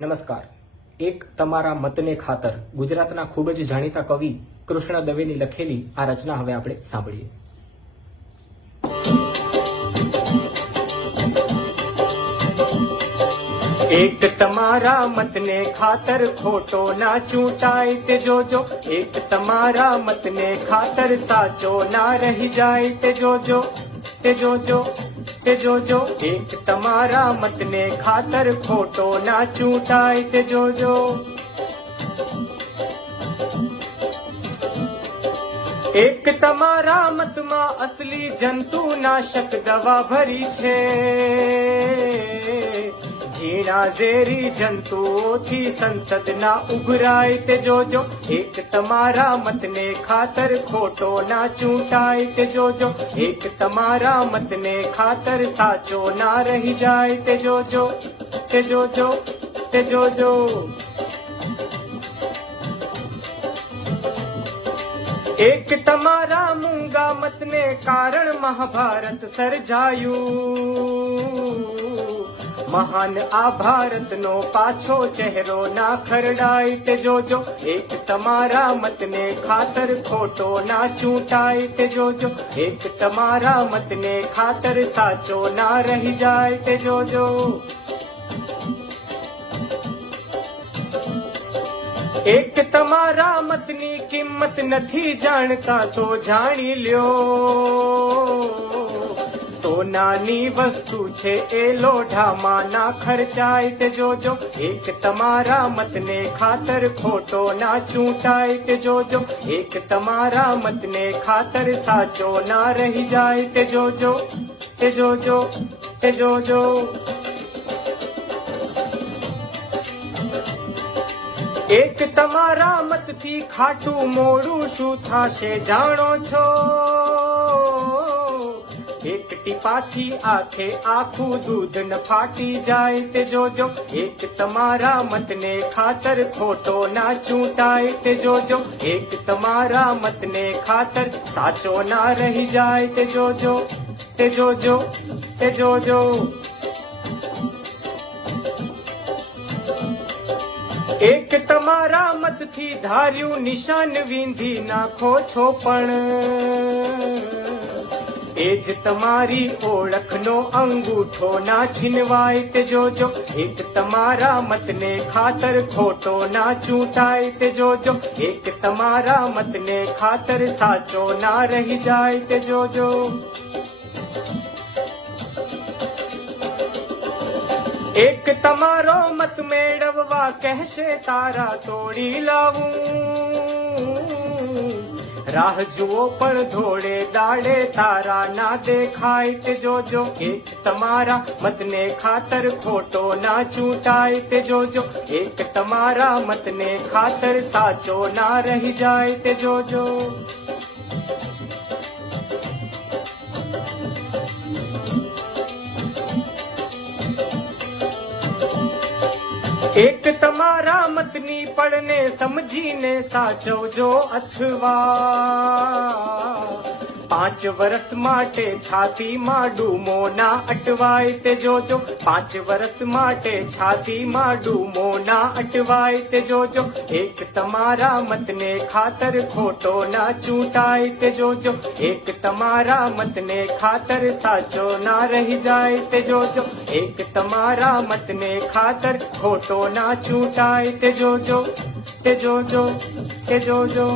નમસ્કાર. એક તમારા મતને ખાતર ગુજરાતના ખૂબ જ જાણીતા કવિ કૃષ્ણ દવેની લખેલી આ રચના હવે આપણે સાંભળીએ. એક તમારા મતને ખાતર ખોટો ના ચૂંટાય તે જોજો. એક તમારા મતને ખાતર સાચો ના રહી જાય તે જોજો. તે જોજો, તે જોજો. એક તમારા મતને ખાતર ખોટો ના ચૂંટાય તે જોજો. એક તમારા મતમાં અસલી જંતુનાશક દવા ભરી છે. ઝીણા ઝેરી જંતુઓથી સંસદ ના ઉભરાય તે જોજો. એક તમારા મતને ખાતર ખોટો ના ચૂંટાય તે જોજો. એક તમારા મતને ખાતર સાચો ના રહી જાય તે જોજો. તે જોજો, તે જોજો. એક તમારા મૂંગા મતને કારણ મહાભારત સર્જાયું. મહાન આ ભારતનો પાછો ચહેરો ના ખરડાય તે જોજો. એક તમારા મતને ખાતર ખોટો ના ચૂંટાય તે જોજો. એક તમારા મતને ખાતર સાચો ના રહી જાય તે જોજો. એક તમારા મતની કિંમત નથી જાણતા તો જાણી લ્યો. સોનાની વસ્તુ છે એ લોઢામાં ના ખર્ચાય તે જોજો. એક તમારા મતને ખાતર ખોટો ના ચૂંટાય તે જોજો. એક તમારા મતને ખાતર સાચો ના રહી જાય તે જોજો. તે જોજો, તે જોજો. એક તમારા મતથી ખાટું મોડું શું થાશે જાણો છો. એક ટીપાથી આંખે આખું દૂધ ન ફાટી જાય તે જોજો. એક તમારા મતને ખાતર ખોટો ના ચૂંટાય તે જોજો. એક તમારા મતને ખાતર સાચો ના રહી જાય તે જોજો. તે જોજો, તે જોજો. એક તમારા મતથી ધાર્યું નિશાન વીંધી નાખો છો પણ એ જ તમારી ઓળખનો અંગૂઠો ના છીનવાય તે જોજો. એક તમારા મતને ખાતર ખોટો ના ચૂંટાય તે જોજો. એક તમારા મતને ખાતર સાચો ના રહી જાય તે જોજો. એક તમારો મત મેળવવા કહેશે તારા તોડી લાવું. રાહ જુઓ પણ ધોળે દાડે તારા ના દેખાય તે જોજો. એક તમારા મતને ખાતર ખોટો ના ચૂંટાય તે જોજો. એક તમારા મતને ખાતર સાચો ના રહી જાય તે જોજો. એક તમારા મતની પડને સમજીને સાચવજો અથવા 5 વર્ષ માટે છાતીમાં ડૂમો ના અટવાય તે જોજો. 5 વર્ષ માટે છાતીમાં ડૂમો ના અટવાય તે જોજો. એક તમારા મતને ખાતર ખોટો ના ચૂંટાય તે જોજો. એક તમારા મતને ખાતર સાચો ના રહી જાય તે જોજો. એક તમારા મતને ખાતર ખોટો ના ચૂંટાય તે જોજો. તે જોજો, તે જોજો.